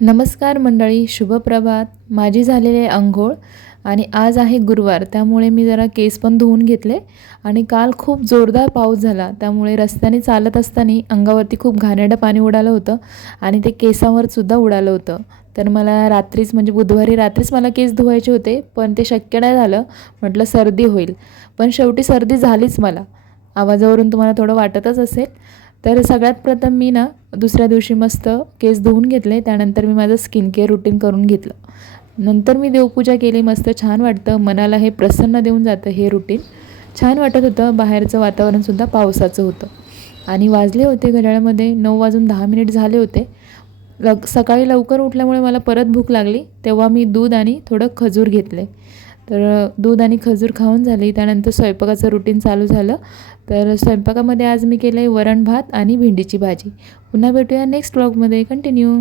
नमस्कार मंडळी, शुभप्रभात. माझी झालेली आहे अंघोळ आणि आज आहे गुरुवार, त्यामुळे मी जरा केस पण धुवून घेतले. आणि काल खूप जोरदार पाऊस झाला, त्यामुळे रस्त्याने चालत असताना अंगावरती खूप घाणेरडं पाणी उडालं होतं आणि ते केसांवरसुद्धा उडालं होतं. तर मला रात्रीच म्हणजे बुधवारी रात्रीच मला केस धुवायचे होते, पण ते शक्य नाही झालं. म्हटलं सर्दी होईल, पण शेवटी सर्दी झालीच मला. आवाजावरून तुम्हाला थोडं वाटतच असेल. तर सगळ्यात प्रथम मी दुसऱ्या दिवशी मस्त केस धुवून घेतले. त्यानंतर मी माझं स्किन केअर रूटीन करून घेतलं. नंतर मी देवपूजा केली. मस्त छान वाटतं, मनाला हे प्रसन्न देऊन जातं हे रूटीन. छान वाटत होतं. बाहेरचं वातावरणसुद्धा पावसाचं होतं आणि वाजले होते घड्याळामध्ये 9:10 झाले होते. सकाळी लवकर उठल्यामुळे मला परत भूक लागली. तेव्हा मी दूध आणि थोडं खजूर घेतले. तर दूध आणि खजूर खाऊन झाली. त्यानंतर स्वयंपाकाचं रूटीन चालू झालं. तर स्वयंपाकामध्ये आज मी केलं आहे वरण भात आणि भेंडीची भाजी. पुन्हा भेटूया नेक्स्ट व्लॉगमध्ये. कंटिन्यू.